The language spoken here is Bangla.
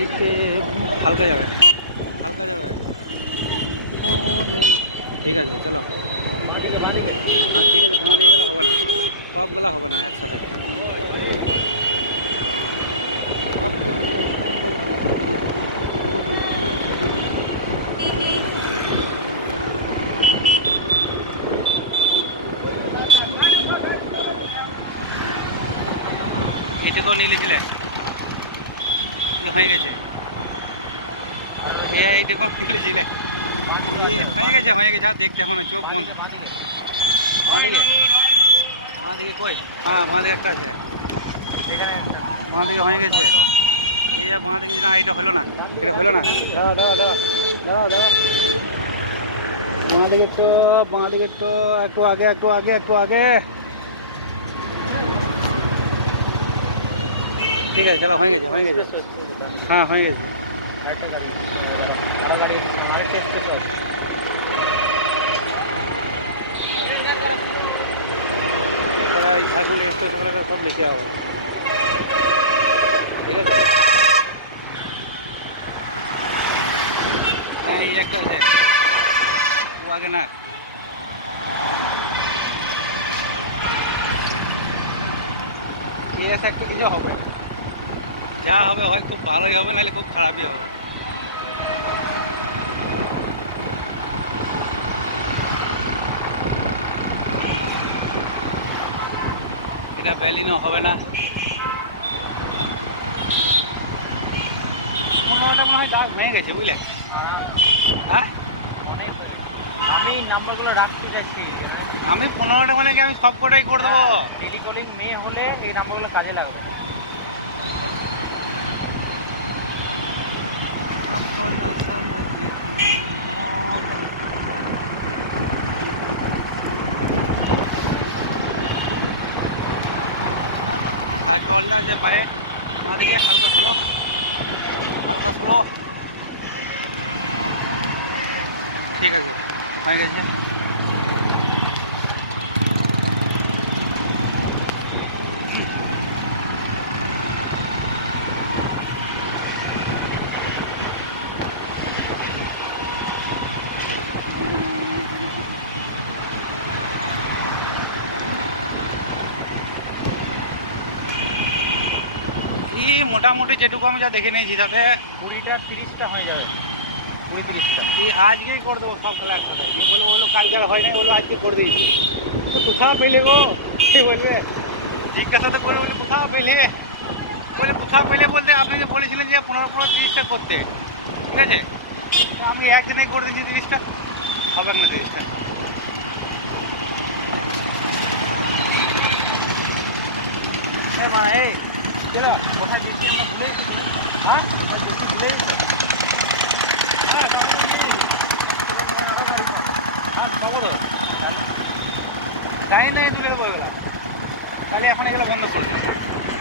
দেখতে হালকা যাবে। ঠিক আছে, বাঁদিকে বাঁদিকে সবগুলা হবে না। এটুকু নিয়ে নিয়েছিলেন, হয়ে গেছে। এইটুকু নিয়েছিলেন, বাঁদিকে আছে হয়ে গেছে। আর দেখতে মনে হচ্ছে বাঁদিকে বাঁদিকে বাঁদিকে কই? হ্যাঁ, বাঁদিকে একটা আছে, এখানে একটা বাঁদিকে হয়ে গেছে। বাঁদিকে না, এটা হলো না, হলো না। দাঁড়াও দাঁড়াও দাঁড়াও দাঁড়াও দাঁড়াও বাঁদিকে তো একটু আগে, একটু আগে, একটু আগে। ঠিক আছে, চলো, হয়ে গেছে, হয়ে গেছে। হ্যাঁ, হয়ে গেছে। আরেকটা গাড়ি দাঁড়াও আরো গাড়ি আছে সামনে, আরেকটা স্পেস আছে ওই সাইকেল স্টেশনগুলোকে সব লিখে হবে। হ্যাঁ, এই একটা আছে, ও আগে না। এস একটা কিছু হবে, যা হবে হয় খুব ভালোই হবে, নাহলে খুব খারাপই হবে। এটা ব্যালিনো হবে না। 15টা মনে হয় দাগ ভেঙে গেছে, বুঝলে? হ্যাঁ, অনেক হয়ে গেছে। আমি নাম্বারগুলো রাখতে চাইছি আমি 15টা মানে কি আমি সব কটাই করে দেবো। টেলিকলিং মেয়ে হলে এই নাম্বারগুলো কাজে লাগবে। আজ বল না যে ভাই আমাদেরকে হালকা স্লো স্লো। ঠিক আছে, হয়ে গেছে। এই মোটামুটি যেটুকু আমি যা দেখে নিয়েছি তাতে 20টা 30টা হয়ে যাবে, 20-30টা। আজকেই করে দেবো সব খেলা একসাথে। যে বলবো কালকে আর হয় নাই, বলবো আজকে করে দিয়েছি। তো কোথাও পেলে গো, কে বলবে? জিজ্ঞাসা তো করে বলে কোথাও পেলে, বলে কোথাও পেলে বলতে আপনি যে বলেছিলেন যে 15-30টা করতে, ঠিক আছে? তো আমি একদিনেই করে দিয়েছি 30টা, হবে না 30টা। মা এই চলো কোথায় দেখছি আমরা ভুলে গেছি। হ্যাঁ আমরা দেখছি ভুলে গেছি। হ্যাঁ, তাহলে আরো গাড়ি পাবো। হ্যাঁ, খবর তাহলে জানি না তুলে দেবো এগুলা, তাহলে এখন এগুলো বন্ধ করে দেবো।